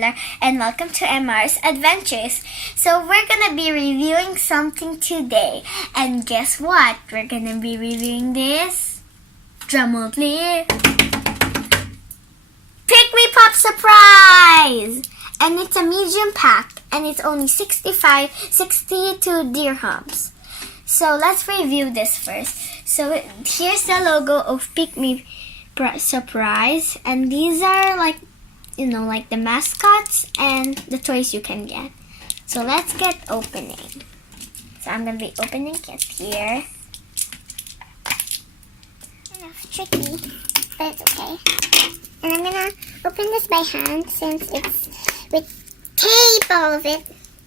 Taylor, and welcome to MR's Adventures. So we're gonna be reviewing something today, and guess what? We're gonna be reviewing this. Drumroll please. Pikmi Pop Surprise! And it's a medium pack, and it's only 62 dirhams. So let's review this first. So here's the logo of Pikmi Surprise, and these are like the mascots and the toys you can get. So let's get opening. So I'm gonna be opening it here. Kind of tricky, but it's okay. And I'm gonna open this by hand since it's with tape all of it.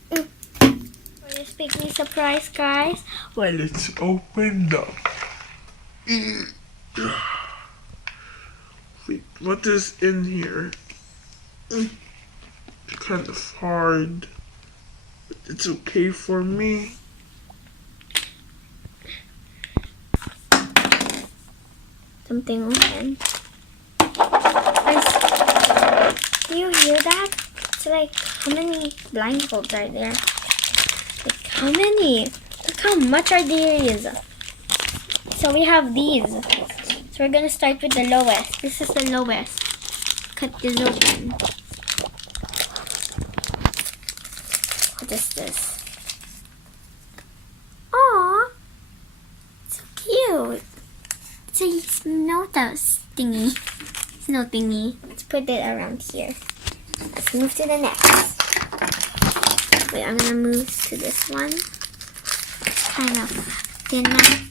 For this Pikmi Surprise, guys. Well, it's opened up. Wait, what is in here? It's kind of hard, but it's okay for me. Something open. Do you hear that? It's like, how many blindfolds are there? Like, how many? Look how much are these. So we have these. So we're gonna start with the lowest. This is the lowest. Cut this open. What is this? Aww! So cute! It's a snow thingy. Snow thingy. Let's put it around here. Let's move to the next. Wait, I'm gonna move to this one. It's kind of thinner.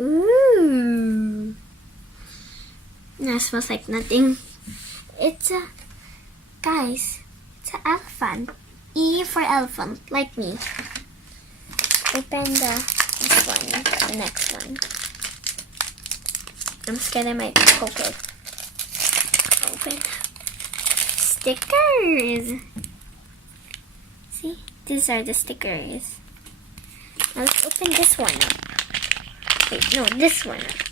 Ooh. That smells like nothing. It's a, guys, it's an elephant. E for elephant, like me. Open this one, the next one. I'm scared I might poke it. Open. Stickers. See, these are the stickers. Now let's open this one up. Wait, no, this one up.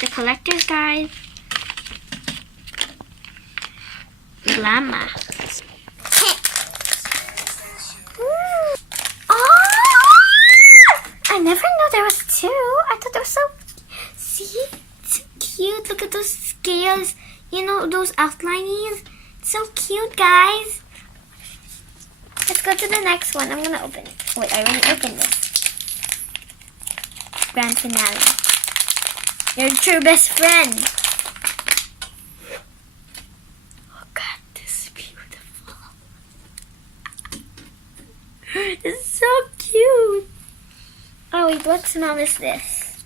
The collector's guide. Llama. I never knew there was two. I thought they were so... See? It's so cute. Look at those scales. You know, those outlineys. So cute, guys. Let's go to the next one. I'm going to open it. Wait, I already opened this. Grand finale. Your true best friend. Look at this beautiful. It's so cute. Oh wait, what smell is this?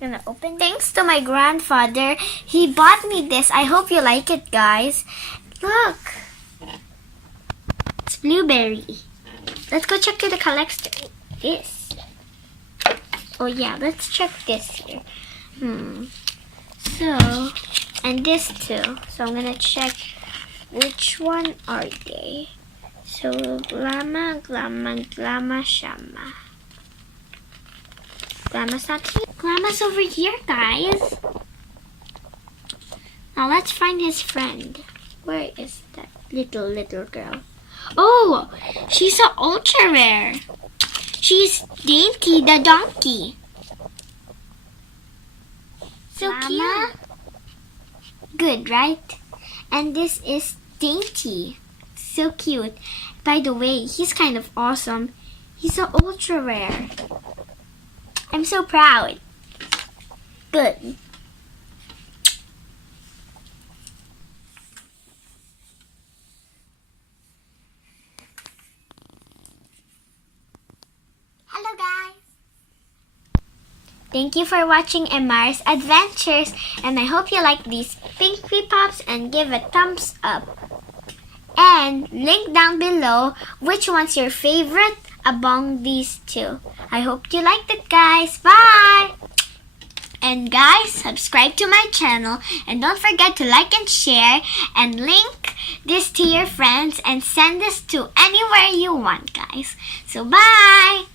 I'm gonna open. Thanks to my grandfather, he bought me this. I hope you like it, guys. Look, it's blueberry. Let's go check to the collector. This. Oh yeah, let's check this here. So, and this too. So I'm gonna check which one are they. So, Glama, Shama. Glama's not here. Glama's over here, guys. Now, let's find his friend. Where is that little girl? Oh, she's an ultra rare. She's Dainty the donkey. So cute. Good, right? And this is Dainty. So cute. By the way, he's kind of awesome. He's an ultra rare. I'm so proud. Good. Hello, guys. Thank you for watching MR's Adventures, and I hope you like these Pikmi Pops and give a thumbs up. And link down below which one's your favorite among these two. I hope you liked it, guys. Bye! And guys, subscribe to my channel and don't forget to like and share and link this to your friends and send this to anywhere you want, guys. So bye!